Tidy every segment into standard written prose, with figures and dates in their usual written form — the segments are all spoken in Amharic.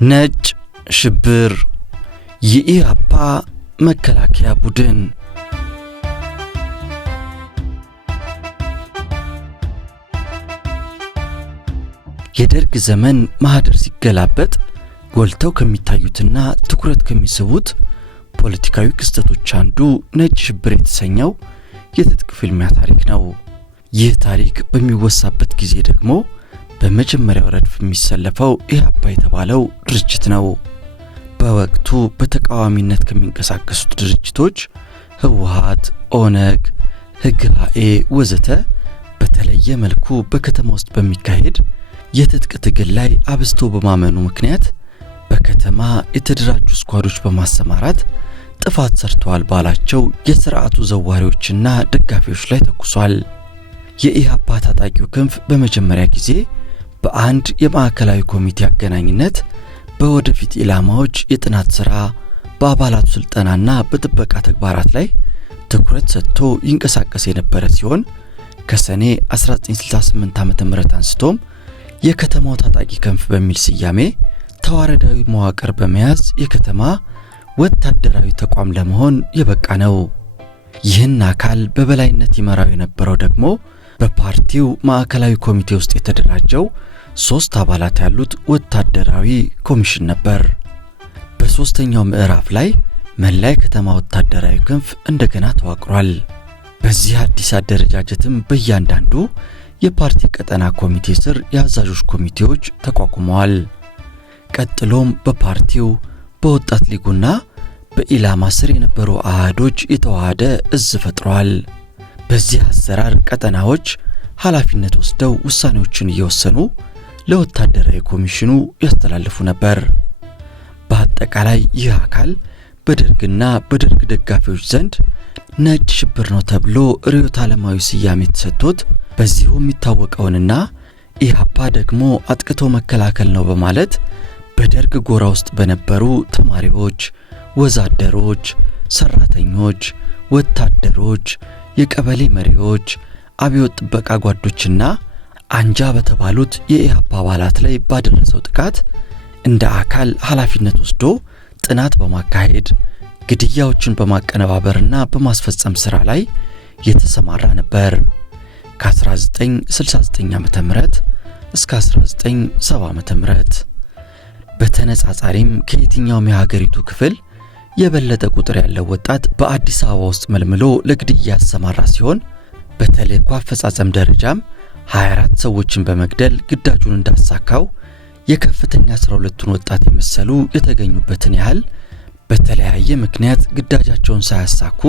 ነጭ ሽብር የኢህአፓ መከላከያ ቡድን የደርግ ዘመን ማህደር ሲገላበጥ ጎልተው ከሚታዩትና ትኩረት ከሚስቡት ፖለቲካዊ ክስተቶች አንዱ ነጭ ሽብር የተሰኘው የትጥቅ ፍልሚያ ታሪክ ነው። ይህ ታሪክ በሚወሳበት ጊዜ ደግሞ በመጀመሪያው ረድፍ የሚሰለፈው ኢህአፓ የተባለው ድርጅት ነው። በወቅቱ በተቃዋሚነት ከሚንቀሳቀሱት ድርጅቶች ህወሓት፣ ኦነግ፣ ህግሃኤ ወዘተ በተለየ መልኩ በከተማ ውስጥ በሚካሄድ የትጥቅ ትግል ላይ አብዝቶ በማመኑ ምክንያት በከተማ የተደራጁ ስኳዶች በማሰማራት ጥፋት ሰርተዋል ባላቸው የሥርዓቱ ዘዋሪዎችና ደጋፊዎች ላይ ተኩሷል። የኢህአፓ ታጣቂው ክንፍ በመጀመሪያ ጊዜ በአንድ የማዕከላዊ ኮሚቴ አገናኝነት በወደፊት ኢላማዎች የጥናት ሥራ፣ በአባላቱ ስልጠናና በጥበቃ ተግባራት ላይ ትኩረት ሰጥቶ ይንቀሳቀስ የነበረ ሲሆን ከሰኔ 1968 ዓ.ም አንስቶም የከተማው ታጣቂ ክንፍ በሚል ስያሜ ተዋረዳዊ መዋቅር በመያዝ የከተማ ወታደራዊ ተቋም ለመሆን የበቃ ነው። ይህን አካል በበላይነት ይመራው የነበረው ደግሞ በፓርቲው ማዕከላዊ ኮሚቴ ውስጥ የተደራጀው 3 አባላት ያሉት ወታደራዊ ኮሚሽን ነበር። በሶስተኛው ምዕራፍ ላይ መላ የከተማ ወታደራዊ ክንፍ እንደገና ተዋቅሯል። በዚህ አዲስ አደረጃጀትም በእያንዳንዱ የፓርቲ ቀጠና ኮሚቴ ስር የአዛዦች ኮሚቴዎች ተቋቁመዋል። ቀጥሎም በፓርቲው በወጣት ሊጉና በኢላማ ስር የነበሩ አሃዶች የተዋሃደ እዝ ፈጥረዋል። በዚህ አሰራር ቀጠናዎች ኃላፊነት ወስደው ውሳኔዎችን እየወሰኑ ለወታደራዊ ኮሚሽኑ ያስተላልፉ ነበር። በአጠቃላይ ይህ አካል በደርግና በደርግ ደጋፊዎች ዘንድ ነጭ ሽብር ነው ተብሎ ርዕዮተ ዓለማዊ ስያሜ ተሰጥቶት በዚሁ የሚታወቀውንና ኢህአፓ ደግሞ አጥቅቶ መከላከል ነው በማለት በደርግ ጎራ ውስጥ በነበሩ ተማሪዎች፣ ወዛደሮች፣ ሰራተኞች፣ ወታደሮች፣ የቀበሌ መሪዎች፣ አብዮት ጥበቃ ጓዶችና አንጃ በተባሉት የኢህአፓ አባላት ላይ ባደረሰው ጥቃት እንደ አካል ኃላፊነት ወስዶ ጥናት በማካሄድ ግድያዎችን በማቀነባበርና በማስፈጸም ሥራ ላይ የተሰማራ ነበር። ከ1969 ዓ.ም እስከ 1970 ዓ.ም በተነጻጻሪም ከየትኛውም የሀገሪቱ ክፍል የበለጠ ቁጥር ያለው ወጣት በአዲስ አበባ ውስጥ መልምሎ ለግድያ ያሰማራ ሲሆን በተልዕኮ አፈጻጸም ደረጃም 24 ሰዎችን በመግደል ግዳጁን እንዳሳካው የከፍተኛ 12ቱን ወጣት የመሰሉ የተገኙበትን ያህል በተለያየ ምክንያት ግዳጃቸውን ሳያሳኩ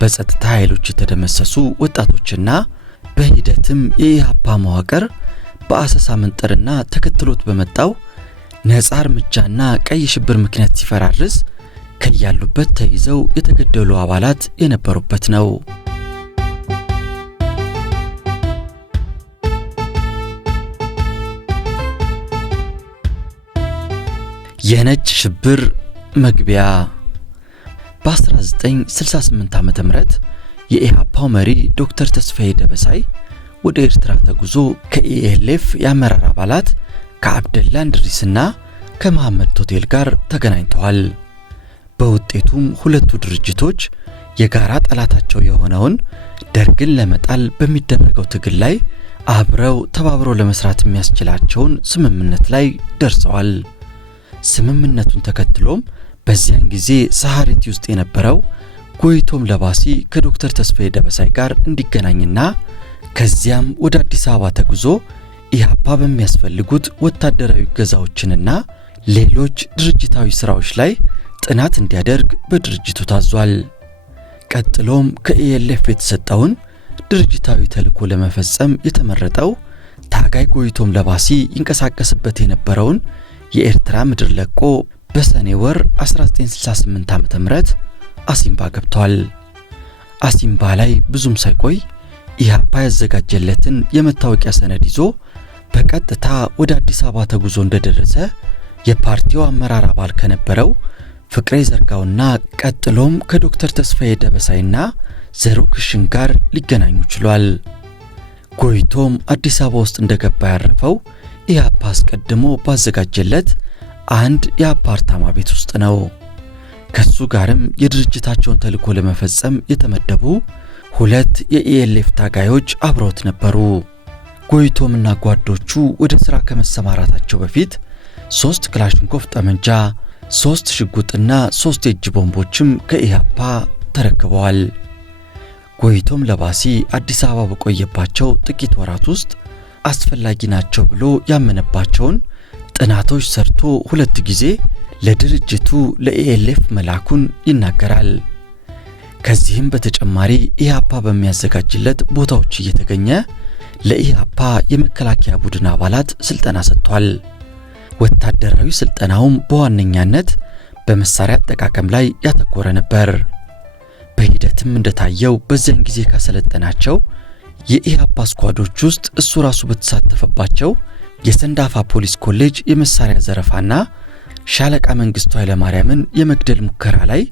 በጸጥታ ኃይሎች የተደመሰሱ ወጣቶችና በሂደትም የኢህአፓ መዋቅር በአሰሳ መንጠርና ተከትሎት በመጣው ነጻ እርምጃና ቀይ ሽብር ምክንያት ሲፈራርስ ከያሉበት ተይዘው የተገደሉ አባላት የነበሩበት ነው። የነጭ ሽብር መግቢያ በ1968 ዓ.ም የኢህአፓው መሪ ዶክተር ተስፋዬ ደበሳይ ወደ ኤርትራ ተጉዞ ከኢኤልኤፍ የአመራር አባላት ከአብደላ እንድሪስና ከመሐመድ ቶቴል ጋር ተገናኝተዋል። በውጤቱም ሁለቱ ድርጅቶች የጋራ ጠላታቸው የሆነውን ደርግን ለመጣል በሚደረገው ትግል ላይ አብረው ተባብረው ለመስራት የሚያስችላቸውን ስምምነት ላይ ደርሰዋል። ስምምነቱን ተከትሎም በዚያን ጊዜ ሰሃሪቲ ውስጥ የነበረው ጎይቶም ለባሲ ከዶክተር ተስፋዬ ደበሳይ ጋር እንዲገናኝና ከዚያም ወደ አዲስ አበባ ተጉዞ ኢህአፓ በሚያስፈልጉት ወታደራዊ ገዛዎችንና ሌሎች ድርጅታዊ ሥራዎች ላይ ጥናት እንዲያደርግ በድርጅቱ ታዟል። ቀጥሎም ከኢኤልኤፍ የተሰጠውን ድርጅታዊ ተልዕኮ ለመፈጸም የተመረጠው ታጋይ ጎይቶም ለባሲ ይንቀሳቀስበት የነበረውን የኤርትራ ምድር ለቆ በሰኔ ወር 1968 ዓ.ም አሲምባ ገብቷል። አሲምባ ላይ ብዙም ሳይቆይ ኢህአፓ ያዘጋጀለትን የመታወቂያ ሰነድ ይዞ በቀጥታ ወደ አዲስ አበባ ተጉዞ እንደደረሰ የፓርቲው አመራር አባል ከነበረው ፍቅሬ ዘርጋውና ቀጥሎም ከዶክተር ተስፋዬ ደበሳይና ዘሩ ክሽን ጋር ሊገናኙ ችሏል። ጎይቶም አዲስ አበባ ውስጥ እንደገባ ያረፈው ኢህአፓ አስቀድሞ ባዘጋጀለት አንድ የአፓርታማ ቤት ውስጥ ነው። ከሱ ጋርም የድርጅታቸውን ተልዕኮ ለመፈጸም የተመደቡ 2 የኢኤልኤፍ ታጋዮች አብረውት ነበሩ። ጎይቶምና ጓዶቹ ወደ ሥራ ከመሰማራታቸው በፊት 3 ክላሽንኮቭ ጠመንጃ፣ 3 ሽጉጥና 3 የእጅ ቦምቦችም ከኢህአፓ ተረክበዋል። ጎይቶም ለባሲ አዲስ አበባ በቆየባቸው ጥቂት ወራት ውስጥ አስፈላጊ ናቸው ብሎ ያመነባቸውን ጥናቶች ሰርቶ 2 ጊዜ ለድርጅቱ ለኢኤልኤፍ መላኩን ይናገራል። ከዚህም በተጨማሪ ኢህአፓ በሚያዘጋጅለት ቦታዎች እየተገኘ ለኢህአፓ የመከላከያ ቡድን አባላት ስልጠና ሰጥቷል። ወታደራዊ ስልጠናውም በዋነኛነት በመሳሪያ አጠቃቀም ላይ ያተኮረ ነበር። በሂደትም እንደታየው በዚያን ጊዜ ካሰለጠናቸው የኢህአፓ ስኳዶች ውስጥ እሱ ራሱ በተሳተፈባቸው የሰንዳፋ ፖሊስ ኮሌጅ የመሳሪያ ዘረፋና ሻለቃ መንግስቱ ኃይለማርያምን የመግደል ሙከራ ላይ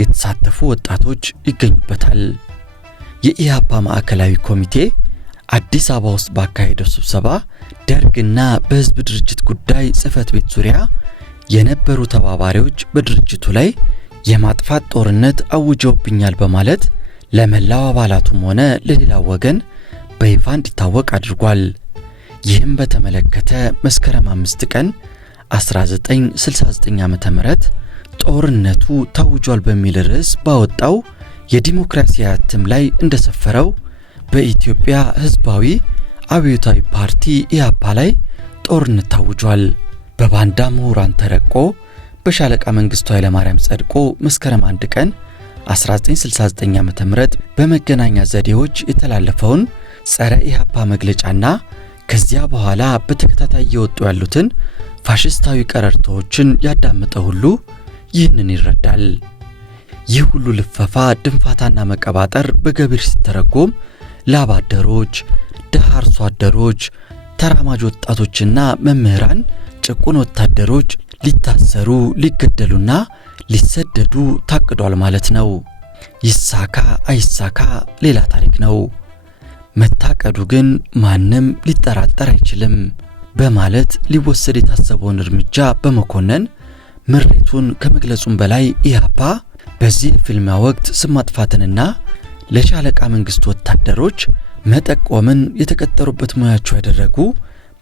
የተሳተፉ ወጣቶች ይገኙበታል። የኢህአፓ ማዕከላዊ ኮሚቴ አዲስ አበባ ውስጥ ባካሄደው ስብሰባ ደርግና በህዝብ ድርጅት ጉዳይ ጽህፈት ቤት ዙሪያ የነበሩ ተባባሪዎች በድርጅቱ ላይ የማጥፋት ጦርነት አውጀውብኛል በማለት ለመላው አባላቱም ሆነ ለሌላው ወገን በይፋ እንዲታወቅ አድርጓል። ይህም በተመለከተ መስከረም 5 ቀን 1969 ዓ.ም ጦርነቱ ታውጇል በሚል ርዕስ ባወጣው የዲሞክራሲ እትም ላይ እንደሰፈረው በኢትዮጵያ ህዝባዊ አብዮታዊ ፓርቲ ኢህአፓ ላይ ጦርነት ታውጇል። በባንዳ ምሁራን ተረቆ በሻለቃ መንግስቱ ኃይለማርያም ጸድቆ መስከረም 1 ቀን 1969 ዓ.ም በመገናኛ ዘዴዎች የተላለፈውን ጸረ ኢህአፓ መግለጫና ከዚያ በኋላ በተከታታይ እየወጡ ያሉትን ፋሽስታዊ ቀረርቶችን ያዳመጠ ሁሉ ይህንን ይረዳል። ይህ ሁሉ ልፈፋ፣ ድንፋታና መቀባጠር በገቢር ሲተረጎም ላባደሮች፣ ደሃ አርሶ አደሮች፣ ተራማጅ ወጣቶችና መምህራን፣ ጭቁን ወታደሮች ሊታሰሩ ሊገደሉና ሊሰደዱ ታቅዷል ማለት ነው። ይሳካ አይሳካ ሌላ ታሪክ ነው። መታቀዱ ግን ማንም ሊጠራጠር አይችልም በማለት ሊወሰድ የታሰበውን እርምጃ በመኮነን ምሬቱን ከመግለጹም በላይ ኢህአፓ በዚህ ፍልሚያ ወቅት ስም ማጥፋትንና ለሻለቃ መንግስቱ ወታደሮች መጠቆምን የተቀጠሩበት ሙያቸው ያደረጉ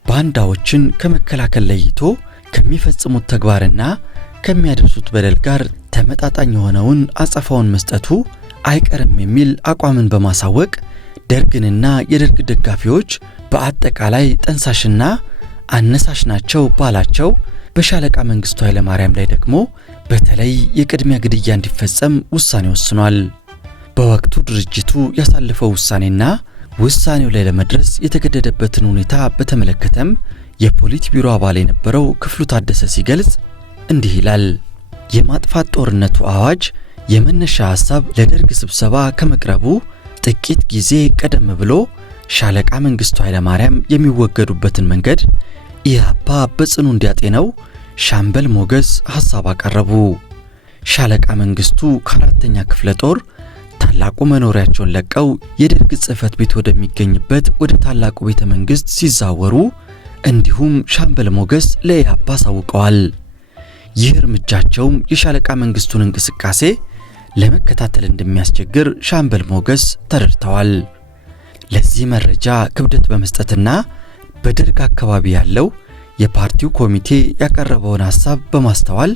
ባንዳዎችን ከመከላከል ለይቶ ከሚፈጽሙት ተግባርና ከሚያደርሱት በደል ጋር ተመጣጣኝ የሆነውን አጸፋውን መስጠቱ አይቀርም የሚል አቋምን በማሳወቅ ደርግንና የደርግ ደጋፊዎች በአጠቃላይ ጠንሳሽና አነሳሽ ናቸው ባላቸው በሻለቃ መንግስቱ ኃይለማርያም ላይ ደግሞ በተለይ የቅድሚያ ግድያ እንዲፈጸም ውሳኔ ወስኗል። በወቅቱ ድርጅቱ ያሳለፈው ውሳኔና ውሳኔው ላይ ለመድረስ የተገደደበትን ሁኔታ በተመለከተም የፖሊት ቢሮ አባል የነበረው ክፍሉ ታደሰ ሲገልጽ እንዲህ ይላል። የማጥፋት ጦርነቱ አዋጅ የመነሻ ሐሳብ ለደርግ ስብሰባ ከመቅረቡ ጥቂት ጊዜ ቀደም ብሎ ሻለቃ መንግስቱ ኃይለማርያም የሚወገዱበትን መንገድ ኢህአፓ በጽኑ እንዲያጤነው ሻምበል ሞገስ ሐሳብ አቀረቡ። ሻለቃ መንግስቱ ከአራተኛ ክፍለ ጦር ታላቁ መኖሪያቸውን ለቀው የደርግ ጽህፈት ቤት ወደሚገኝበት ወደ ታላቁ ቤተ መንግስት ሲዛወሩ እንዲሁም ሻምበል ሞገስ ለኢህአፓ አሳውቀዋል። ይህ እርምጃቸውም የሻለቃ መንግስቱን እንቅስቃሴ ለመከታተል እንደሚያስቸግር ሻምበል ሞገስ ተረድተዋል። ለዚህ መረጃ ክብደት በመስጠትና በደርግ አካባቢ ያለው የፓርቲው ኮሚቴ ያቀረበውን ሐሳብ በማስተዋል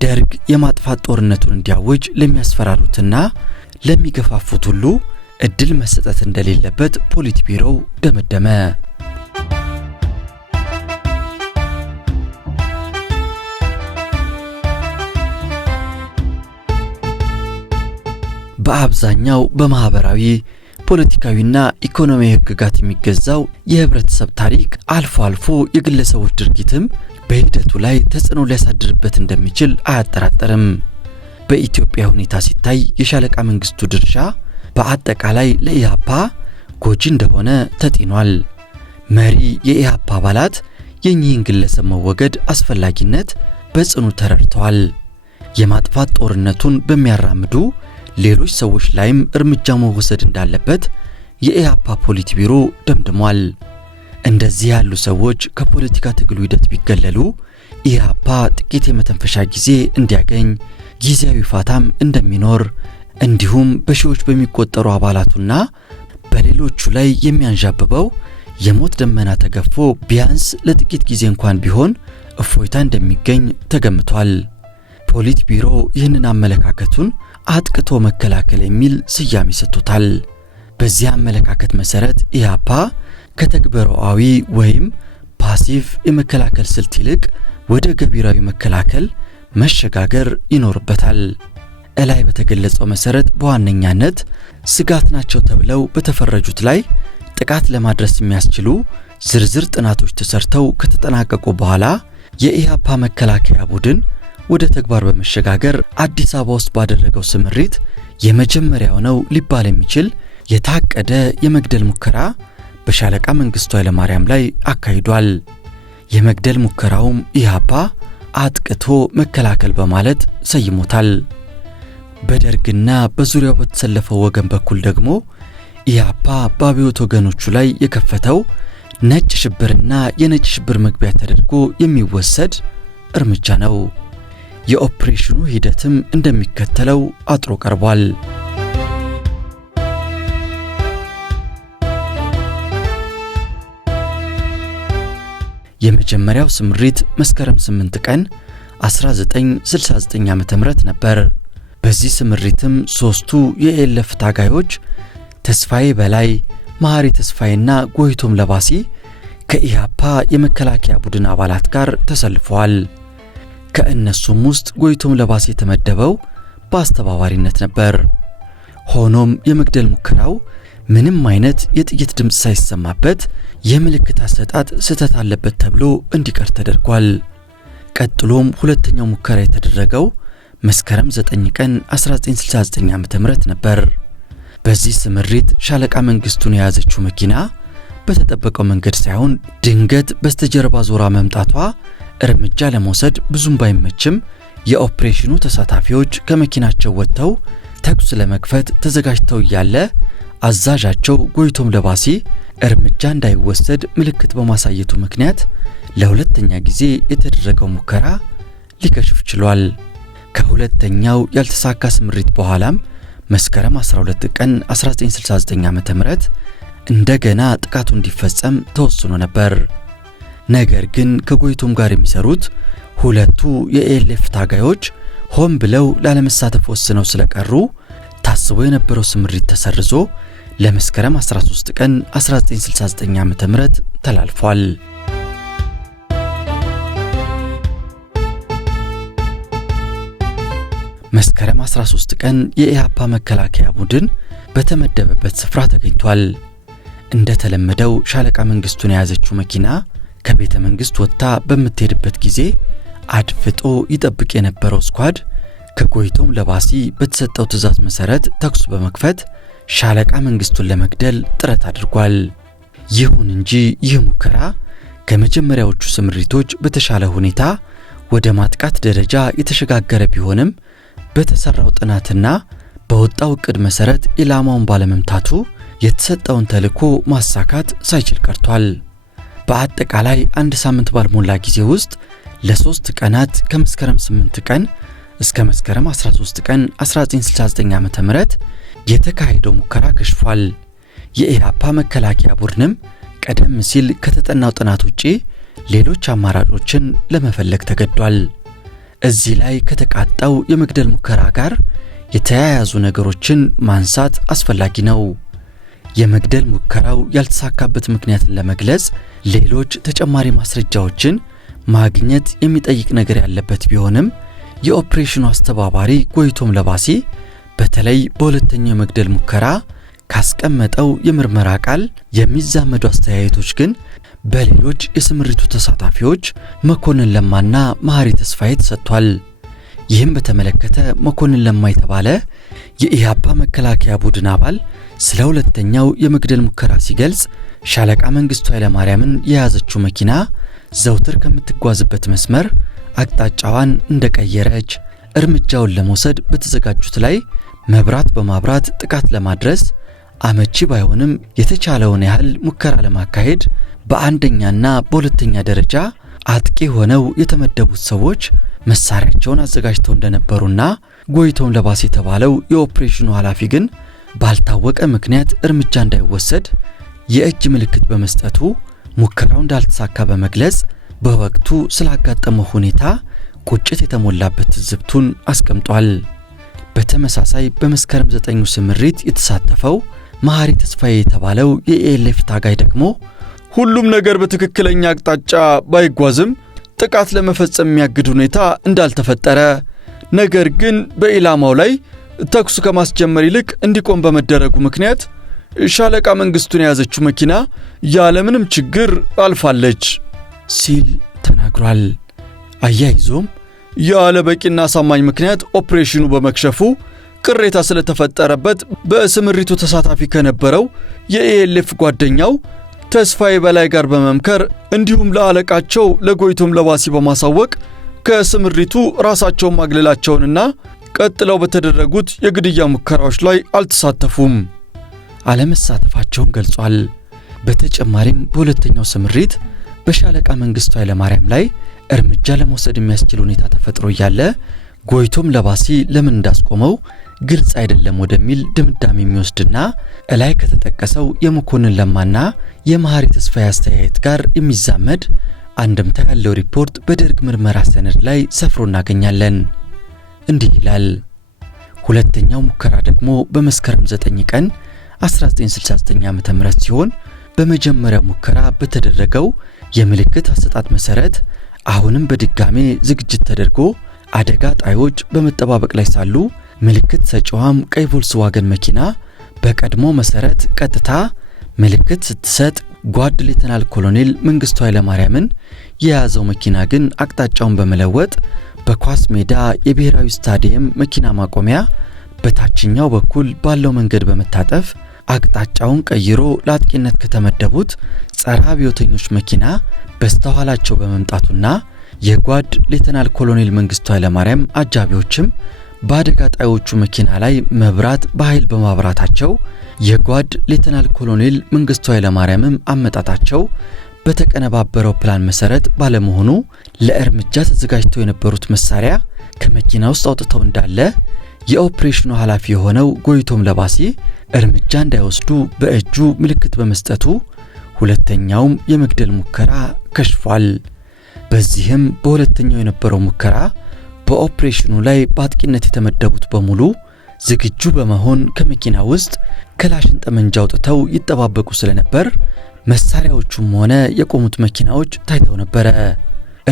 ደርግ የማጥፋት ጦርነቱን እንዲያውጅ ለሚያስፈራሩትና ለሚገፋፉት ሁሉ እድል መሰጠት እንደሌለበት ፖሊት ቢሮው ደመደመ። በአብዛኛው በማህበራዊ ፖለቲካዊና ኢኮኖሚያዊ ህግጋት የሚገዛው የህብረተሰብ ታሪክ አልፎ አልፎ የግለሰቦች ድርጊትም በሂደቱ ላይ ተጽዕኖ ሊያሳድርበት እንደሚችል አያጠራጥርም። በኢትዮጵያ ሁኔታ ሲታይ የሻለቃ መንግስቱ ድርሻ በአጠቃላይ ለኢህአፓ ጎጂ እንደሆነ ተጢኗል። መሪ የኢህአፓ አባላት የኚህን ግለሰብ መወገድ አስፈላጊነት በጽኑ ተረድተዋል። የማጥፋት ጦርነቱን በሚያራምዱ ሌሎች ሰዎች ላይም እርምጃ መወሰድ እንዳለበት የኢህአፓ ፖሊት ቢሮ ደምድሟል። እንደዚህ ያሉ ሰዎች ከፖለቲካ ትግሉ ሂደት ቢገለሉ ኢህአፓ ጥቂት የመተንፈሻ ጊዜ እንዲያገኝ ጊዜያዊ ፋታም እንደሚኖር እንዲሁም በሺዎች በሚቆጠሩ አባላቱና በሌሎቹ ላይ የሚያንዣብበው የሞት ደመና ተገፎ ቢያንስ ለጥቂት ጊዜ እንኳን ቢሆን እፎይታ እንደሚገኝ ተገምቷል። ፖሊት ቢሮ ይህንን አመለካከቱን አጥቅቶ መከላከል የሚል ስያሜ ሰጥቶታል። በዚህ አመለካከት መሰረት ኢህአፓ ከተግባራዊ ወይም ፓሲቭ የመከላከል ስልት ይልቅ ወደ ገቢራዊ መከላከል መሸጋገር ይኖርበታል። እላይ በተገለጸው መሰረት በዋነኛነት ስጋት ናቸው ተብለው በተፈረጁት ላይ ጥቃት ለማድረስ የሚያስችሉ ዝርዝር ጥናቶች ተሰርተው ከተጠናቀቁ በኋላ የኢህአፓ መከላከያ ቡድን ወደ ተግባር በመሸጋገር አዲስ አበባ ውስጥ ባደረገው ስምሪት የመጀመሪያው ነው ሊባል የሚችል የታቀደ የመግደል ሙከራ በሻለቃ መንግስቱ ኃይለማርያም ላይ አካሂዷል። የመግደል ሙከራውም ኢህአፓ አጥቅቶ መከላከል በማለት ሰይሞታል። በደርግና በዙሪያው በተሰለፈው ወገን በኩል ደግሞ ኢህአፓ በአብዮት ወገኖቹ ላይ የከፈተው ነጭ ሽብርና የነጭ ሽብር መግቢያ ተደርጎ የሚወሰድ እርምጃ ነው። የኦፕሬሽኑ ሂደትም እንደሚከተለው አጥሮ ቀርቧል። የመጀመሪያው ስምሪት መስከረም 8 ቀን 1969 ዓ.ም ነበር። በዚህ ስምሪትም ሶስቱ የኤልኤፍ ታጋዮች ተስፋዬ በላይ፣ መሐሪ ተስፋዬና ጎይቶም ለባሲ ከኢህአፓ የመከላከያ ቡድን አባላት ጋር ተሰልፈዋል። ከእነሱም ውስጥ ጎይቶም ለባሲ የተመደበው በአስተባባሪነት ነበር። ሆኖም የመግደል ሙከራው ምንም አይነት የጥይት ድምጽ ሳይሰማበት የምልክት አሰጣጥ ስህተት አለበት ተብሎ እንዲቀር ተደርጓል። ቀጥሎም ሁለተኛው ሙከራ የተደረገው መስከረም 9 ቀን 1969 ዓ.ም ነበር። በዚህ ስምሪት ሻለቃ መንግስቱን የያዘችው መኪና በተጠበቀው መንገድ ሳይሆን ድንገት በስተጀርባ ዞራ መምጣቷ እርምጃ ለመውሰድ ብዙም ባይመችም የኦፕሬሽኑ ተሳታፊዎች ከመኪናቸው ወጥተው ተኩስ ለመክፈት ተዘጋጅተው እያለ አዛዣቸው ጎይቶም ለባሲ እርምጃ እንዳይወሰድ ምልክት በማሳየቱ ምክንያት ለሁለተኛ ጊዜ የተደረገው ሙከራ ሊከሽፍ ችሏል። ከሁለተኛው ያልተሳካ ስምሪት በኋላም መስከረም 12 ቀን 1969 ዓ.ም እንደገና ጥቃቱ እንዲፈጸም ተወስኖ ነበር። ነገር ግን ከጎይቶም ጋር የሚሰሩት ሁለቱ የኤልኤፍ ታጋዮች ሆን ብለው ላለመሳተፍ ወስነው ስለቀሩ ታስቦ የነበረው ስምሪት ተሰርዞ ለመስከረም 13 ቀን 1969 ዓ.ም ተላልፏል። መስከረም 13 ቀን የኢህአፓ መከላከያ ቡድን በተመደበበት ስፍራ ተገኝቷል። እንደተለመደው ሻለቃ መንግስቱን የያዘችው መኪና ከቤተ መንግስት ወጥታ በምትሄድበት ጊዜ አድፍጦ ይጠብቅ የነበረው ስኳድ ከጎይቶም ለባሲ በተሰጠው ትዕዛዝ መሰረት ተኩስ በመክፈት ሻለቃ መንግስቱን ለመግደል ጥረት አድርጓል። ይሁን እንጂ ይህ ሙከራ ከመጀመሪያዎቹ ስምሪቶች በተሻለ ሁኔታ ወደ ማጥቃት ደረጃ የተሸጋገረ ቢሆንም በተሰራው ጥናትና በወጣው ዕቅድ መሰረት ኢላማውን ባለመምታቱ የተሰጠውን ተልዕኮ ማሳካት ሳይችል ቀርቷል። በአጠቃላይ አንድ ሳምንት ባልሞላ ጊዜ ውስጥ ለ3 ቀናት ከመስከረም 8 ቀን እስከ መስከረም 13 ቀን 1969 ዓ.ም የተካሄደው ሙከራ ከሽፏል። የኢህአፓ መከላከያ ቡድንም ቀደም ሲል ከተጠናው ጥናት ውጪ ሌሎች አማራጮችን ለመፈለግ ተገዷል። እዚህ ላይ ከተቃጣው የመግደል ሙከራ ጋር የተያያዙ ነገሮችን ማንሳት አስፈላጊ ነው። የመግደል ሙከራው ያልተሳካበት ምክንያትን ለመግለጽ ሌሎች ተጨማሪ ማስረጃዎችን ማግኘት የሚጠይቅ ነገር ያለበት ቢሆንም የኦፕሬሽኑ አስተባባሪ ጎይቶም ለባሲ በተለይ በሁለተኛው የመግደል ሙከራ ካስቀመጠው የምርመራ ቃል የሚዛመዱ አስተያየቶች ግን በሌሎች የስምሪቱ ተሳታፊዎች መኮንን ለማና መሐሪ ተስፋዬ ተሰጥቷል። ይህም በተመለከተ መኮንን ለማ የተባለ የኢህአፓ መከላከያ ቡድን አባል ስለ ሁለተኛው የመግደል ሙከራ ሲገልጽ ሻለቃ መንግስቱ ኃይለማርያምን የያዘችው መኪና ዘውትር ከምትጓዝበት መስመር አቅጣጫዋን እንደቀየረች፣ እርምጃውን ለመውሰድ በተዘጋጁት ላይ መብራት በማብራት ጥቃት ለማድረስ አመቺ ባይሆንም የተቻለውን ያህል ሙከራ ለማካሄድ በአንደኛና በሁለተኛ ደረጃ አጥቂ ሆነው የተመደቡት ሰዎች መሳሪያቸውን አዘጋጅተው እንደነበሩና ጎይቶም ለባሲ የተባለው የኦፕሬሽኑ ኃላፊ ግን ባልታወቀ ምክንያት እርምጃ እንዳይወሰድ የእጅ ምልክት በመስጠቱ ሙከራው እንዳልተሳካ በመግለጽ በወቅቱ ስላጋጠመው ሁኔታ ቁጭት የተሞላበት ትዝብቱን አስቀምጧል። በተመሳሳይ በመስከረም 9 ስምሪት የተሳተፈው መሐሪ ተስፋዬ የተባለው የኢኤልኤፍ ታጋይ ደግሞ ሁሉም ነገር በትክክለኛ አቅጣጫ ባይጓዝም ጥቃት ለመፈጸም የሚያግድ ሁኔታ እንዳልተፈጠረ፣ ነገር ግን በኢላማው ላይ ተኩስ ከማስጀመር ይልቅ እንዲቆም በመደረጉ ምክንያት ሻለቃ መንግስቱን የያዘችው መኪና ያለምንም ችግር አልፋለች ሲል ተናግሯል። አያይዞም ያለ በቂና አሳማኝ ምክንያት ኦፕሬሽኑ በመክሸፉ ቅሬታ ስለተፈጠረበት በስምሪቱ ተሳታፊ ከነበረው የኢኤልኤፍ ጓደኛው ተስፋዬ በላይ ጋር በመምከር እንዲሁም ለአለቃቸው ለጎይቶም ለባሲ በማሳወቅ ከስምሪቱ ራሳቸውን ማግለላቸውንና ቀጥለው በተደረጉት የግድያ ሙከራዎች ላይ አልተሳተፉም አለመሳተፋቸውን ገልጿል። በተጨማሪም በሁለተኛው ስምሪት በሻለቃ መንግስቱ ኃይለማርያም ላይ እርምጃ ለመውሰድ የሚያስችል ሁኔታ ተፈጥሮ እያለ ጎይቶም ለባሲ ለምን እንዳስቆመው ግልጽ አይደለም ወደሚል ድምዳሜ የሚወስድና እላይ ከተጠቀሰው የመኮንን ለማና የመሐሪ ተስፋዬ አስተያየት ጋር የሚዛመድ አንድምታ ያለው ሪፖርት በደርግ ምርመራ ሰነድ ላይ ሰፍሮ እናገኛለን። እንዲህ ይላል። ሁለተኛው ሙከራ ደግሞ በመስከረም 9 ቀን 1969 ዓ.ም ሲሆን በመጀመሪያው ሙከራ በተደረገው የምልክት አሰጣጥ መሰረት አሁንም በድጋሜ ዝግጅት ተደርጎ አደጋ ጣዮች በመጠባበቅ ላይ ሳሉ ምልክት ሰጪዋም ቀይ ቮልስዋገን መኪና በቀድሞ መሰረት ቀጥታ ምልክት ስትሰጥ ጓድ ሌተናል ኮሎኔል መንግስቱ ኃይለማርያምን የያዘው መኪና ግን አቅጣጫውን በመለወጥ በኳስ ሜዳ የብሔራዊ ስታዲየም መኪና ማቆሚያ በታችኛው በኩል ባለው መንገድ በመታጠፍ አቅጣጫውን ቀይሮ ለአጥቂነት ከተመደቡት ጸረ አብዮተኞች መኪና በስተኋላቸው በመምጣቱና የጓድ ሌተናል ኮሎኔል መንግስቱ ኃይለማርያም አጃቢዎችም በአደጋ ጣዮቹ መኪና ላይ መብራት በኃይል በማብራታቸው የጓድ ሌተናል ኮሎኔል መንግስቱ ኃይለማርያምም አመጣጣቸው በተቀነባበረው ፕላን መሰረት ባለመሆኑ ለእርምጃ ተዘጋጅተው የነበሩት መሳሪያ ከመኪና ውስጥ አውጥተው እንዳለ የኦፕሬሽኑ ኃላፊ የሆነው ጎይቶም ለባሲ እርምጃ እንዳይወስዱ በእጁ ምልክት በመስጠቱ ሁለተኛውም የመግደል ሙከራ ከሽፏል። በዚህም በሁለተኛው የነበረው ሙከራ በኦፕሬሽኑ ላይ በአጥቂነት የተመደቡት በሙሉ ዝግጁ በመሆን ከመኪና ውስጥ ክላሽን ጠመንጃ አውጥተው ይጠባበቁ ስለነበር መሳሪያዎቹም ሆነ የቆሙት መኪናዎች ታይተው ነበር።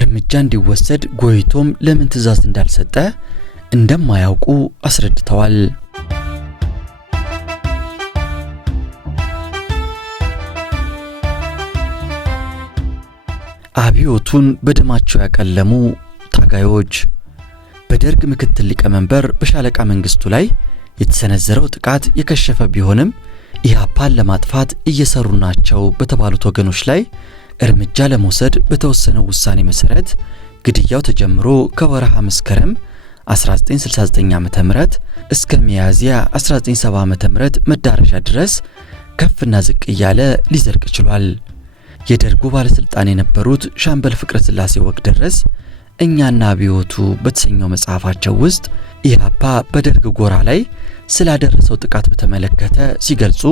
እርምጃ እንዲወሰድ ጎይቶም ለምን ትዕዛዝ እንዳልሰጠ እንደማያውቁ አስረድተዋል። አብዮቱን በደማቸው ያቀለሙ ታጋዮች። በደርግ ምክትል ሊቀመንበር በሻለቃ መንግስቱ ላይ የተሰነዘረው ጥቃት የከሸፈ ቢሆንም ኢህአፓን ለማጥፋት እየሰሩ ናቸው በተባሉት ወገኖች ላይ እርምጃ ለመውሰድ በተወሰነው ውሳኔ መሰረት ግድያው ተጀምሮ ከወርሃ መስከረም 1969 ዓ.ም እስከ ሚያዝያ 1970 ዓ.ም መዳረሻ ድረስ ከፍና ዝቅ እያለ ሊዘልቅ ችሏል። የደርጉ ባለስልጣን የነበሩት ሻምበል ፍቅረ ስላሴ ወግደረስ እኛና አብዮቱ በተሰኘው መጽሐፋቸው ውስጥ ኢህአፓ በደርግ ጎራ ላይ ስላደረሰው ጥቃት በተመለከተ ሲገልጹ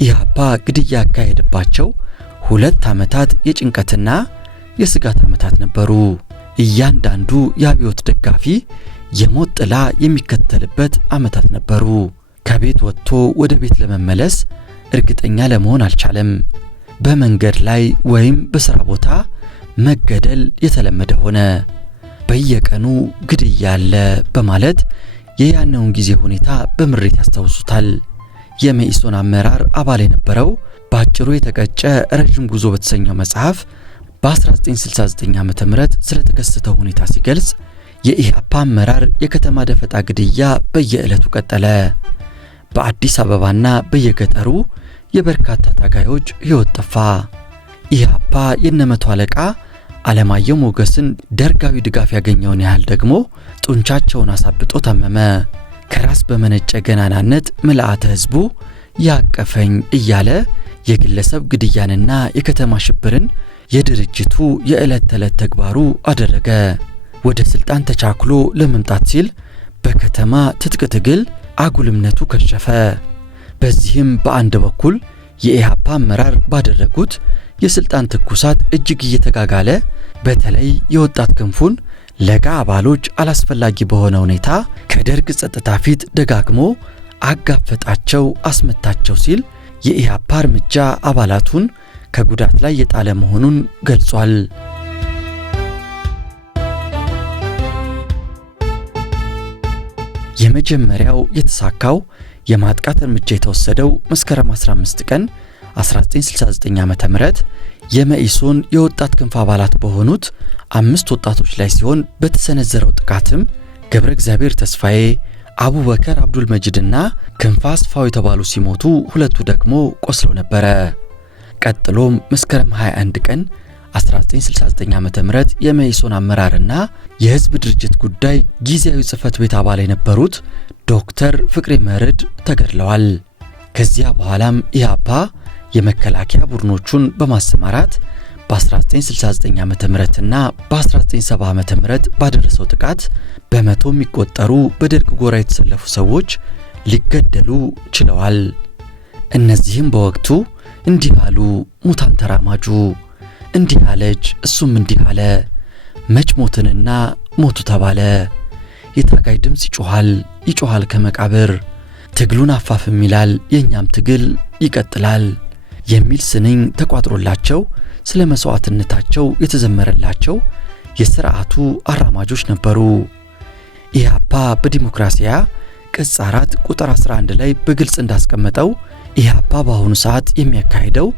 ኢህአፓ ግድያ ያካሄደባቸው 2 ዓመታት የጭንቀትና የስጋት ዓመታት ነበሩ። እያንዳንዱ የአብዮት ደጋፊ የሞት ጥላ የሚከተልበት ዓመታት ነበሩ። ከቤት ወጥቶ ወደ ቤት ለመመለስ እርግጠኛ ለመሆን አልቻለም። በመንገድ ላይ ወይም በሥራ ቦታ መገደል የተለመደ ሆነ። በየቀኑ ግድያ አለ በማለት የያነውን ጊዜ ሁኔታ በምሬት ያስታውሱታል። የመኢሶን አመራር አባል የነበረው በአጭሩ የተቀጨ ረጅም ጉዞ በተሰኘው መጽሐፍ በ1969 ዓ.ም ስለተከሰተው ሁኔታ ሲገልጽ የኢህአፓ አመራር የከተማ ደፈጣ ግድያ በየዕለቱ ቀጠለ። በአዲስ አበባና በየገጠሩ የበርካታ ታጋዮች ሕይወት ጠፋ። ኢህአፓ የነመቶ አለቃ አለማየሁ ሞገስን ደርጋዊ ድጋፍ ያገኘውን ያህል ደግሞ ጡንቻቸውን አሳብጦ ታመመ። ከራስ በመነጨ ገናናነት ምልአተ ህዝቡ ያቀፈኝ እያለ የግለሰብ ግድያንና የከተማ ሽብርን የድርጅቱ የዕለት ተዕለት ተግባሩ አደረገ። ወደ ስልጣን ተቻክሎ ለመምጣት ሲል በከተማ ትጥቅ ትግል አጉልምነቱ ከሸፈ። በዚህም በአንድ በኩል የኢሃፓ አመራር ባደረጉት የስልጣን ትኩሳት እጅግ እየተጋጋለ፣ በተለይ የወጣት ክንፉን ለጋ አባሎች አላስፈላጊ በሆነ ሁኔታ ከደርግ ጸጥታ ፊት ደጋግሞ አጋፈጣቸው፣ አስመታቸው ሲል የኢሃፓ እርምጃ አባላቱን ከጉዳት ላይ የጣለ መሆኑን ገልጿል። የመጀመሪያው የተሳካው የማጥቃት እርምጃ የተወሰደው መስከረም 15 ቀን 1969 ዓ.ም የመኢሶን የወጣት ክንፍ አባላት በሆኑት 5 ወጣቶች ላይ ሲሆን በተሰነዘረው ጥቃትም ገብረ እግዚአብሔር ተስፋዬ፣ አቡበከር አብዱል መጂድና ክንፈ አስፋው የተባሉ ሲሞቱ 2ቱ ደግሞ ቆስለው ነበረ። ቀጥሎም መስከረም 21 ቀን 1969 ዓ.ም የመኢሶን አመራርና የህዝብ ድርጅት ጉዳይ ጊዜያዊ ጽህፈት ቤት አባል የነበሩት ዶክተር ፍቅሬ መርድ ተገድለዋል። ከዚያ በኋላም ኢሃፓ የመከላከያ ቡድኖቹን በማሰማራት በ1969 ዓ.ም በ1970 ዓ.ም ባደረሰው ጥቃት በመቶ የሚቆጠሩ በደርግ ጎራ የተሰለፉ ሰዎች ሊገደሉ ችለዋል። እነዚህም በወቅቱ እንዲህ አሉ ሙታን ተራማጁ፣ እንዲህ አለች እሱም እንዲህ አለ፣ መች ሞትንና ሞቱ ተባለ፣ የታጋይ ድምፅ ይጮሃል ከመቃብር፣ ትግሉን አፋፍም ይላል የኛም ትግል ይቀጥላል የሚል ስንኝ ተቋጥሮላቸው ስለ መስዋዕትነታቸው የተዘመረላቸው የሥርዓቱ አራማጆች ነበሩ። ኢሃፓ በዲሞክራሲያ ቅጽ 4 ቁጥር 11 ላይ በግልጽ እንዳስቀመጠው ኢሃፓ በአሁኑ ሰዓት የሚያካሂደው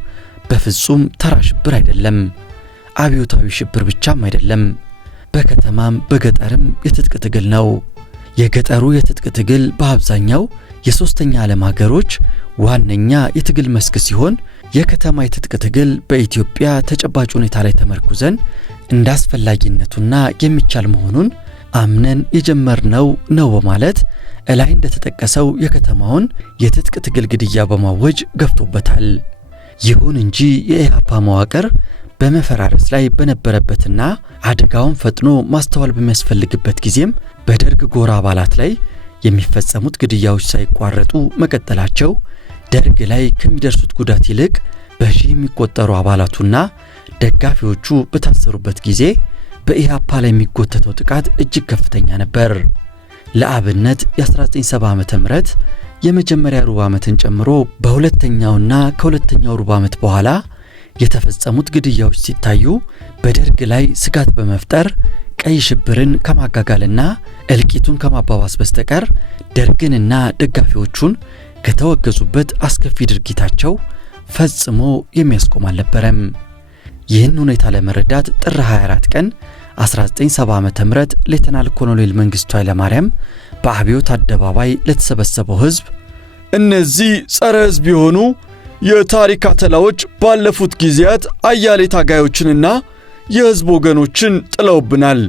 በፍጹም ተራ ሽብር አይደለም፣ አብዮታዊ ሽብር ብቻም አይደለም፣ በከተማም በገጠርም የትጥቅ ትግል ነው። የገጠሩ የትጥቅ ትግል በአብዛኛው የሶስተኛ ዓለም ሀገሮች ዋነኛ የትግል መስክ ሲሆን፣ የከተማ የትጥቅ ትግል በኢትዮጵያ ተጨባጭ ሁኔታ ላይ ተመርኩዘን እንዳስፈላጊነቱና የሚቻል መሆኑን አምነን የጀመርነው ነው በማለት እላይ እንደተጠቀሰው የከተማውን የትጥቅ ትግል ግድያ በማወጅ ገፍቶበታል። ይሁን እንጂ የኢሃፓ መዋቅር በመፈራረስ ላይ በነበረበትና አደጋውን ፈጥኖ ማስተዋል በሚያስፈልግበት ጊዜም በደርግ ጎራ አባላት ላይ የሚፈጸሙት ግድያዎች ሳይቋረጡ መቀጠላቸው ደርግ ላይ ከሚደርሱት ጉዳት ይልቅ በሺህ የሚቆጠሩ አባላቱና ደጋፊዎቹ በታሰሩበት ጊዜ በኢሃፓ ላይ የሚጎተተው ጥቃት እጅግ ከፍተኛ ነበር። ለአብነት የ1970 ዓ.ም የመጀመሪያ ሩብ ዓመትን ጨምሮ በሁለተኛውና ከሁለተኛው ሩብ ዓመት በኋላ የተፈጸሙት ግድያዎች ሲታዩ በደርግ ላይ ስጋት በመፍጠር ቀይ ሽብርን ከማጋጋልና እልቂቱን ከማባባስ በስተቀር ደርግንና ደጋፊዎቹን ከተወገዙበት አስከፊ ድርጊታቸው ፈጽሞ የሚያስቆም አልነበረም። ይህን ሁኔታ ለመረዳት ጥር 24 ቀን 1970 ዓ.ም ሌተናል ኮሎኔል መንግስቱ ኃይለማርያም በአብዮት አደባባይ ለተሰበሰበው ህዝብ እነዚህ ጸረ ህዝብ የሆኑ የታሪክ አተላዎች ባለፉት ጊዜያት አያሌ ታጋዮችንና የህዝብ ወገኖችን ጥለውብናል።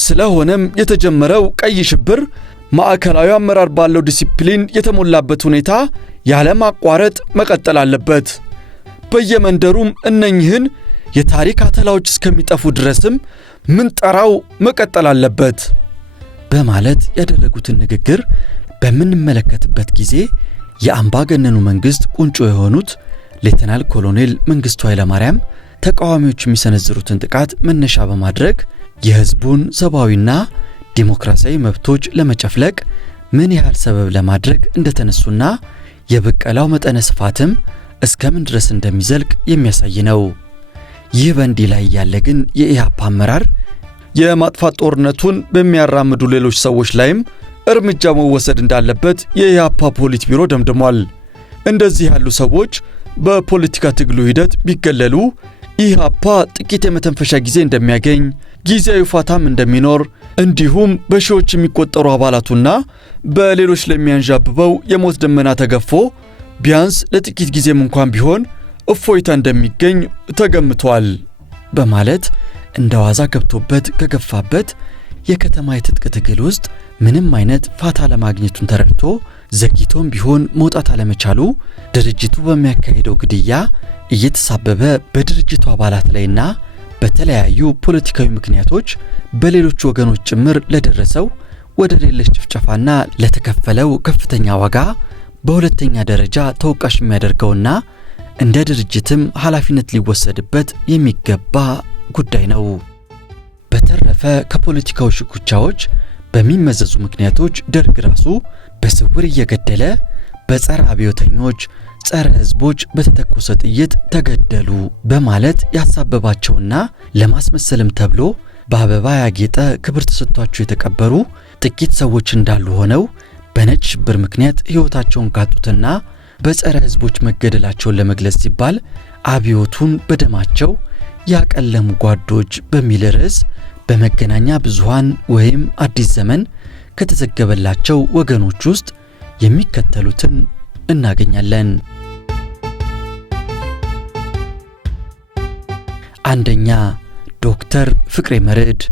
ስለሆነም የተጀመረው ቀይ ሽብር ማዕከላዊ አመራር ባለው ዲሲፕሊን የተሞላበት ሁኔታ ያለማቋረጥ መቀጠል አለበት። በየመንደሩም እነኝህን የታሪክ አተላዎች እስከሚጠፉ ድረስም ምንጠራው መቀጠል አለበት በማለት ያደረጉትን ንግግር በምንመለከትበት ጊዜ የአምባገነኑ መንግስት ቁንጮ የሆኑት ሌተናል ኮሎኔል መንግስቱ ኃይለማርያም ተቃዋሚዎች የሚሰነዝሩትን ጥቃት መነሻ በማድረግ የህዝቡን ሰብአዊና ዲሞክራሲያዊ መብቶች ለመጨፍለቅ ምን ያህል ሰበብ ለማድረግ እንደተነሱና የበቀላው መጠነ ስፋትም እስከምን ድረስ እንደሚዘልቅ የሚያሳይ ነው። ይህ በእንዲህ ላይ ያለ ግን የኢሃፓ አመራር የማጥፋት ጦርነቱን በሚያራምዱ ሌሎች ሰዎች ላይም እርምጃ መወሰድ እንዳለበት የኢሃፓ ፖሊት ቢሮ ደምድሟል። እንደዚህ ያሉ ሰዎች በፖለቲካ ትግሉ ሂደት ቢገለሉ ኢሃፓ ጥቂት የመተንፈሻ ጊዜ እንደሚያገኝ፣ ጊዜያዊ ፋታም እንደሚኖር፣ እንዲሁም በሺዎች የሚቆጠሩ አባላቱና በሌሎች ለሚያንዣብበው የሞት ደመና ተገፎ ቢያንስ ለጥቂት ጊዜም እንኳን ቢሆን እፎይታ እንደሚገኝ ተገምቷል በማለት እንደዋዛ ገብቶበት ከገፋበት የከተማ የትጥቅ ትግል ውስጥ ምንም አይነት ፋታ ለማግኘቱን ተረድቶ ዘግይቶም ቢሆን መውጣት አለመቻሉ ድርጅቱ በሚያካሄደው ግድያ እየተሳበበ በድርጅቱ አባላት ላይና በተለያዩ ፖለቲካዊ ምክንያቶች በሌሎች ወገኖች ጭምር ለደረሰው ወደ ሌሎች ጭፍጨፋና ለተከፈለው ከፍተኛ ዋጋ በሁለተኛ ደረጃ ተወቃሽ የሚያደርገውና እንደ ድርጅትም ኃላፊነት ሊወሰድበት የሚገባ ጉዳይ ነው። በተረፈ ከፖለቲካዊ ሽኩቻዎች በሚመዘዙ ምክንያቶች ደርግ ራሱ በስውር እየገደለ በጸረ አብዮተኞች፣ ጸረ ሕዝቦች በተተኮሰ ጥይት ተገደሉ በማለት ያሳበባቸውና ለማስመሰልም ተብሎ በአበባ ያጌጠ ክብር ተሰጥቷቸው የተቀበሩ ጥቂት ሰዎች እንዳሉ ሆነው በነጭ ሽብር ምክንያት ሕይወታቸውን ካጡትና በጸረ ሕዝቦች መገደላቸውን ለመግለጽ ሲባል አብዮቱን በደማቸው ያቀለሙ ጓዶች በሚል ርዕስ በመገናኛ ብዙሃን ወይም አዲስ ዘመን ከተዘገበላቸው ወገኖች ውስጥ የሚከተሉትን እናገኛለን። አንደኛ፣ ዶክተር ፍቅሬ መርዕድ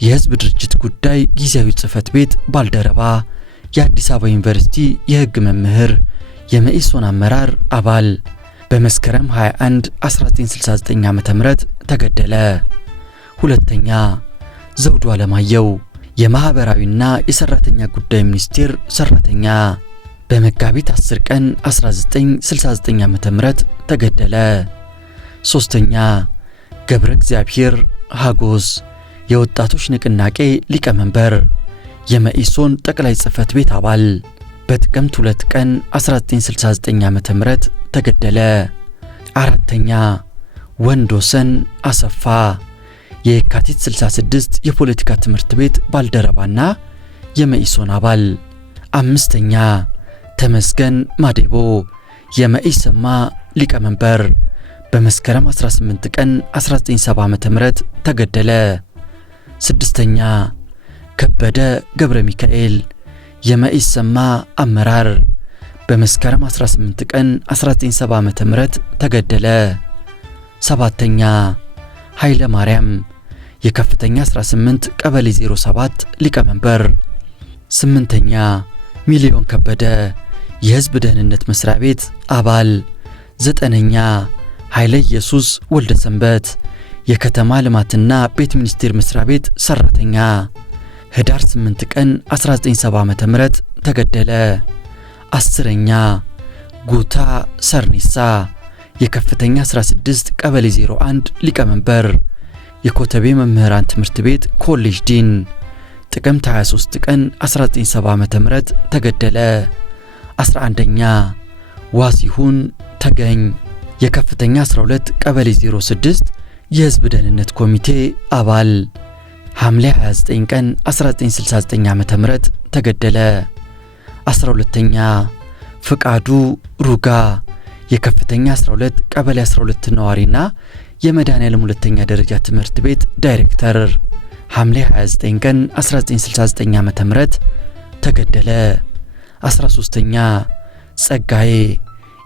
የሕዝብ ድርጅት ጉዳይ ጊዜያዊ ጽሕፈት ቤት ባልደረባ፣ የአዲስ አበባ ዩኒቨርሲቲ የሕግ መምህር፣ የመኢሶን አመራር አባል በመስከረም 21 1969 ዓ.ም ተገደለ። ሁለተኛ፣ ዘውዱ አለማየሁ የማህበራዊና የሰራተኛ ጉዳይ ሚኒስቴር ሰራተኛ በመጋቢት 10 ቀን 1969 ዓ.ም ተገደለ። ሶስተኛ፣ ገብረ እግዚአብሔር ሀጎስ የወጣቶች ንቅናቄ ሊቀመንበር የመኢሶን ጠቅላይ ጽሕፈት ቤት አባል በጥቅምት 2 ቀን 1969 ዓ.ም ተገደለ። አራተኛ፣ ወንዶሰን አሰፋ የካቲት 66 የፖለቲካ ትምህርት ቤት ባልደረባና የመኢሶን አባል። አምስተኛ፣ ተመስገን ማዴቦ የመኢሰማ ሊቀመንበር በመስከረም 18 ቀን 1970 ዓ.ም ተገደለ። ስድስተኛ፣ ከበደ ገብረ ሚካኤል የመኢሰማ አመራር በመስከረም 18 ቀን 1970 ዓ.ም ተገደለ። ሰባተኛ፣ ኃይለ ማርያም የከፍተኛ 18 ቀበሌ 07 ሊቀመንበር። ስምንተኛ፣ ሚሊዮን ከበደ የሕዝብ ደህንነት መስሪያ ቤት አባል። ዘጠነኛ፣ ኃይለ ኢየሱስ ወልደ ሰንበት የከተማ ልማትና ቤት ሚኒስቴር መስሪያ ቤት ሰራተኛ ህዳር 8 ቀን 1970 ዓ.ም ተገደለ። አስረኛ፣ ጉታ ሰርኒሳ የከፍተኛ 16 ቀበሌ 01 ሊቀመንበር የኮተቤ መምህራን ትምህርት ቤት ኮሌጅ ዲን ጥቅምት 23 ቀን 1970 ዓ.ም ተገደለ። 11ኛ፣ ዋሲሁን ተገኝ የከፍተኛ 12 ቀበሌ 06 የሕዝብ ደህንነት ኮሚቴ አባል ሐምሌ 29 ቀን 1969 ዓ.ም ተገደለ። 12ኛ፣ ፍቃዱ ሩጋ የከፍተኛ 12 ቀበሌ 12 ነዋሪና የመድኃኔዓለም ሁለተኛ ደረጃ ትምህርት ቤት ዳይሬክተር ሐምሌ 29 ቀን 1969 ዓ.ም ተገደለ። 13ኛ፣ ጸጋዬ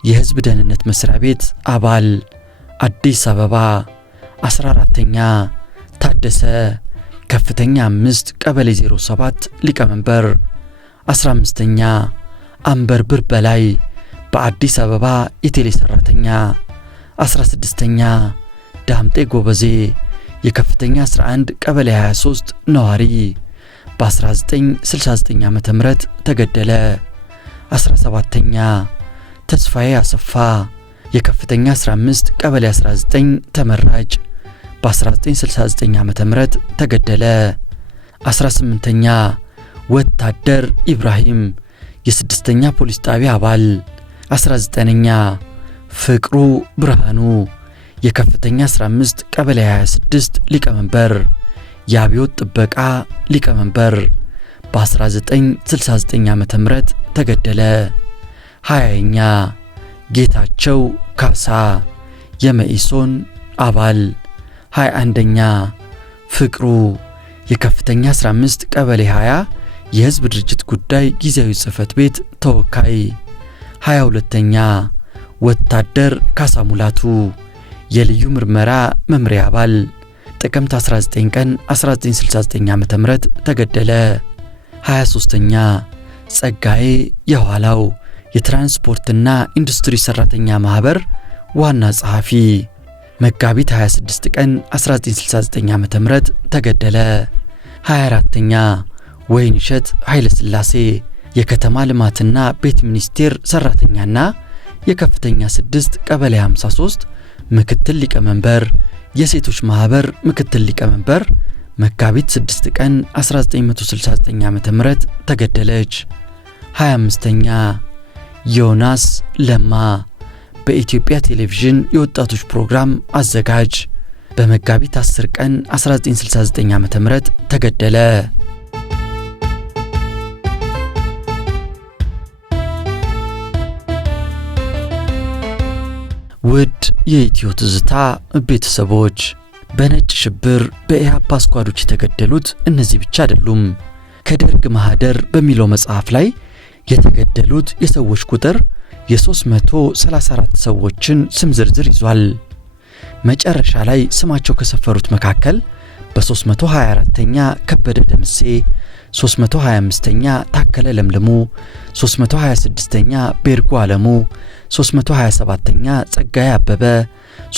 የሕዝብ ደህንነት መስሪያ ቤት አባል አዲስ አበባ። 14ኛ፣ ታደሰ ከፍተኛ 5 ቀበሌ 07 ሊቀመንበር። 15ኛ፣ አንበርብር በላይ በአዲስ አበባ የቴሌ ሰራተኛ። 16ኛ፣ ዳምጤ ጎበዜ የከፍተኛ 11 ቀበሌ 23 ነዋሪ በ1969 ዓ.ም ተገደለ። 17ኛ፣ ተስፋዬ አሰፋ የከፍተኛ 15 ቀበሌ 19 ተመራጭ በ1969 ዓ.ም ተገደለ። 18ኛ፣ ወታደር ኢብራሂም የስድስተኛ ፖሊስ ጣቢያ አባል። 19ኛ፣ ፍቅሩ ብርሃኑ የከፍተኛ 15 ቀበሌ 26 ሊቀመንበር የአብዮት ጥበቃ ሊቀመንበር በ1969 ዓ.ም ተገደለ። 20ኛ፣ ጌታቸው ካሳ የመኢሶን አባል። 21ኛ፣ ፍቅሩ የከፍተኛ 15 ቀበሌ 20 የሕዝብ ድርጅት ጉዳይ ጊዜያዊ ጽሕፈት ቤት ተወካይ። 22ኛ፣ ወታደር ካሳ ሙላቱ የልዩ ምርመራ መምሪያ አባል ጥቅምት 19 ቀን 1969 ዓ.ም ተገደለ። 23ኛ፣ ጸጋዬ የኋላው የትራንስፖርትና ኢንዱስትሪ ሰራተኛ ማህበር ዋና ጸሐፊ መጋቢት 26 ቀን 1969 ዓ.ም ተገደለ። 24ኛ ወይንሸት ኃይለ ሥላሴ የከተማ ልማትና ቤት ሚኒስቴር ሰራተኛና የከፍተኛ 6 ቀበሌ 53 ምክትል ሊቀመንበር፣ የሴቶች ማህበር ምክትል ሊቀመንበር መጋቢት 6 ቀን 1969 ዓ.ም ተገደለች። 25ኛ ዮናስ ለማ በኢትዮጵያ ቴሌቪዥን የወጣቶች ፕሮግራም አዘጋጅ በመጋቢት 10 ቀን 1969 ዓ.ም ተገደለ። ውድ የኢትዮ ትዝታ ቤተሰቦች በነጭ ሽብር በኢህአፓ ስኳዶች የተገደሉት እነዚህ ብቻ አይደሉም። ከደርግ ማህደር በሚለው መጽሐፍ ላይ የተገደሉት የሰዎች ቁጥር የ334 ሰዎችን ስም ዝርዝር ይዟል። መጨረሻ ላይ ስማቸው ከሰፈሩት መካከል በ324ኛ ከበደ ደምሴ፣ 325ኛ ታከለ ለምለሙ፣ 326ኛ ቤርጎ አለሙ፣ 327ኛ ጸጋዬ አበበ፣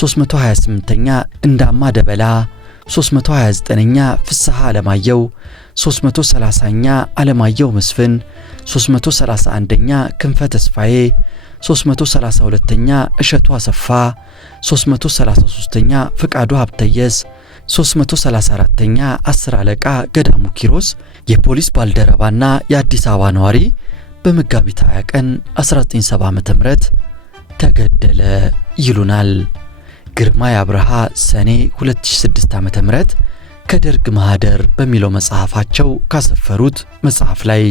328ኛ እንዳማ ደበላ፣ 329ኛ ፍስሐ አለማየው፣ 330ኛ አለማየው መስፍን፣ 331ኛ ክንፈ ተስፋዬ፣ 332ኛ እሸቱ አሰፋ፣ 333ኛ ፍቃዱ ሀብተየስ፣ 334ኛ 10 አለቃ ገዳሙ ኪሮስ የፖሊስ ባልደረባና የአዲስ አበባ ነዋሪ በመጋቢት 20 ቀን 1970 ዓ.ም ተገደለ ይሉናል። ግርማይ አብርሃ ሰኔ 2006 ዓ.ም ከደርግ ማህደር በሚለው መጽሐፋቸው ካሰፈሩት መጽሐፍ ላይ።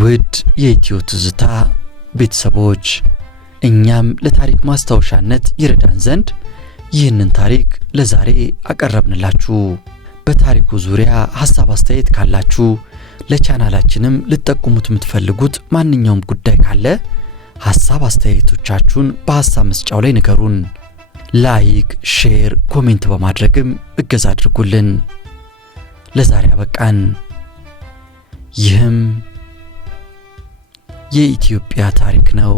ውድ የኢትዮ ትዝታ ቤተሰቦች እኛም ለታሪክ ማስታወሻነት ይረዳን ዘንድ ይህንን ታሪክ ለዛሬ አቀረብንላችሁ። በታሪኩ ዙሪያ ሐሳብ አስተያየት ካላችሁ ለቻናላችንም ልትጠቁሙት የምትፈልጉት ማንኛውም ጉዳይ ካለ ሐሳብ አስተያየቶቻችሁን በሐሳብ መስጫው ላይ ንገሩን። ላይክ፣ ሼር፣ ኮሜንት በማድረግም እገዛ አድርጉልን። ለዛሬ አበቃን። ይህም የኢትዮጵያ ታሪክ ነው።